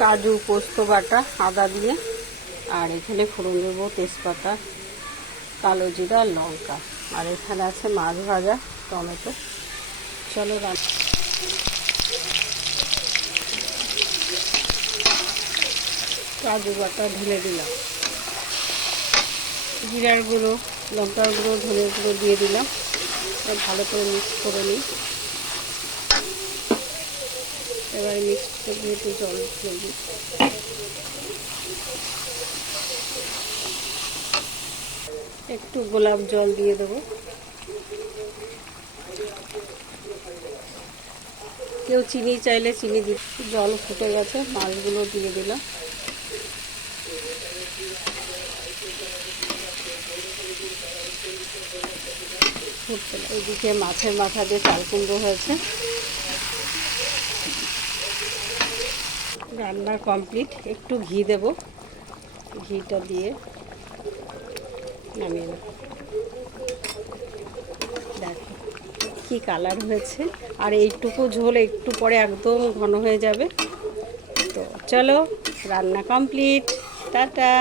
কাজু পোস্ত বাটা আদা দিয়ে, আর এখানে ফোড়ন দেবো তেজপাতা, কালো জিরা আর লঙ্কা, আর এখানে আছে মাছ ভাজা টমেটো। চলো কাজু বাটা ঢেলে দিলাম, জিরার গুঁড়ো, লঙ্কার গুঁড়ো, ধনের গুঁড়ো দিয়ে দিলাম, ভালো করে মিক্স করে নিই। এবার মিক্স করে একটু জল দিয়ে দিই। একটু গোলাপ জল দিয়ে দেবো, কেউ চিনি চাইলে চিনি দিই। জল ফুটে গেছে, মাছগুলো দিয়ে দিলাম। এইদিকে মাছের মাথা দিয়ে চাল কুমড়ো হয়েছে। রান্না কমপ্লিট। একটু ঘি দেব, ঘিটা দিয়ে নামিয়ে নেব। দেখো কি কালার হয়েছে, আর এইটুকু ঝোল একটু পরে একদম ঘন হয়ে যাবে। তো চলো রান্না কমপ্লিট, টাটা।